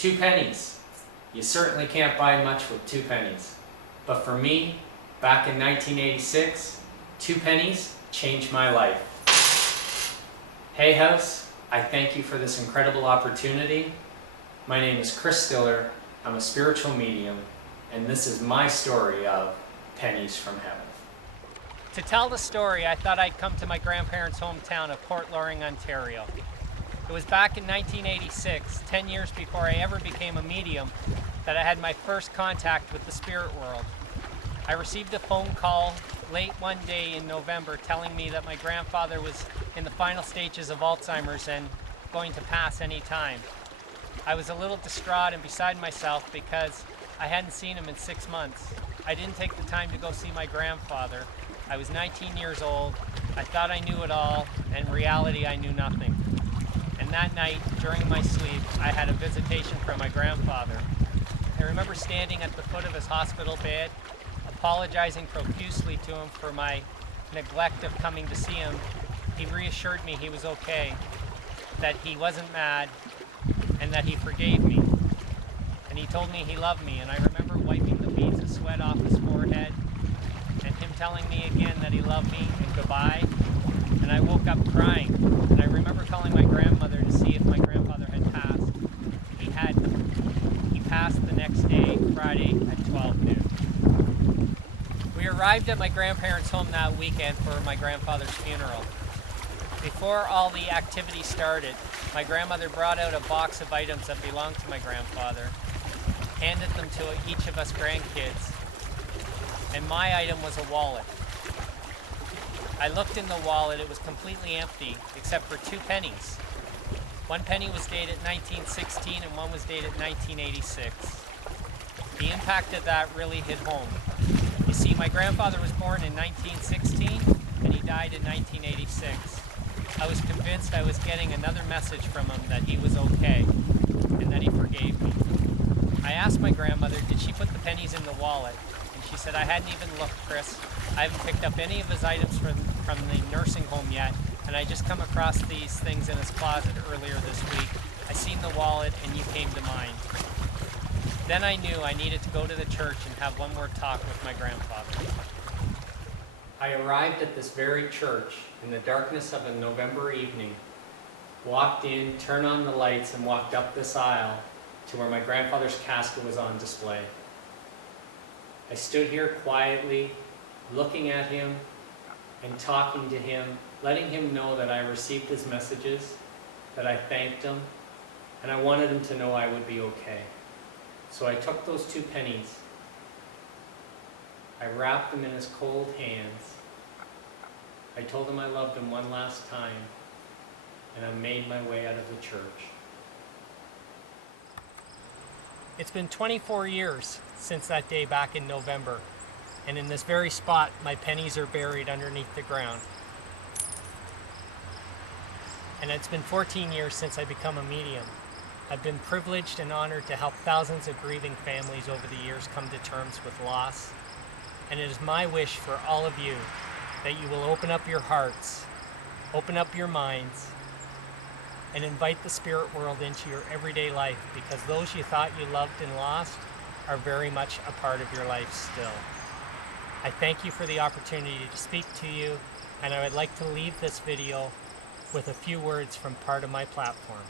2 pennies. You certainly can't buy much with 2 pennies. But for me, back in 1986, 2 pennies changed my life. Hey House, I thank you for this incredible opportunity. My name is Chris Stillar. I'm a spiritual medium, and this is my story of Pennies from Heaven. To tell the story, I thought I'd come to my grandparents' hometown of Port Loring, Ontario. It was back in 1986, 10 years before I ever became a medium, that I had my first contact with the spirit world. I received a phone call late one day in November telling me that my grandfather was in the final stages of Alzheimer's and going to pass any time. I was a little distraught and beside myself because I hadn't seen him in 6 months. I didn't take the time to go see my grandfather. I was 19 years old. I thought I knew it all, and in reality I knew nothing. And that night, during my sleep, I had a visitation from my grandfather. I remember standing at the foot of his hospital bed, apologizing profusely to him for my neglect of coming to see him. He reassured me he was okay, that he wasn't mad, and that he forgave me. And he told me he loved me, and I remember wiping the beads of sweat off his forehead, and him telling me again that he loved me and goodbye. And I woke up crying, and I remember calling my grandmother to see if my grandfather had passed. He hadn't. He passed the next day, Friday at 12 noon. We arrived at my grandparents' home that weekend for my grandfather's funeral. Before all the activity started, my grandmother brought out a box of items that belonged to my grandfather, handed them to each of us grandkids, and my item was a wallet. I looked in the wallet, it was completely empty, except for 2 pennies. 1 penny was dated 1916 and 1 was dated 1986. The impact of that really hit home. You see, my grandfather was born in 1916 and he died in 1986. I was convinced I was getting another message from him that he was okay and that he forgave me. I asked my grandmother, did she put the pennies in the wallet? And she said, I hadn't even looked, Chris. I haven't picked up any of his items from the nursing home yet, and I just come across these things in his closet earlier this week. I seen the wallet and you came to mind. Then I knew I needed to go to the church and have one more talk with my grandfather. I arrived at this very church in the darkness of a November evening, walked in, turned on the lights, and walked up this aisle to where my grandfather's casket was on display. I stood here quietly, looking at him and talking to him, letting him know that I received his messages, that I thanked him, and I wanted him to know I would be okay. So I took those 2 pennies, I wrapped them in his cold hands, I told him I loved him one last time, and I made my way out of the church. It's been 24 years since that day back in November, and in this very spot my pennies are buried underneath the ground. And it's been 14 years since I become a medium. I've been privileged and honored to help thousands of grieving families over the years come to terms with loss. And it is my wish for all of you that you will open up your hearts, open up your minds, and invite the spirit world into your everyday life, because those you thought you loved and lost are very much a part of your life still. I thank you for the opportunity to speak to you, and I would like to leave this video with a few words from part of my platform.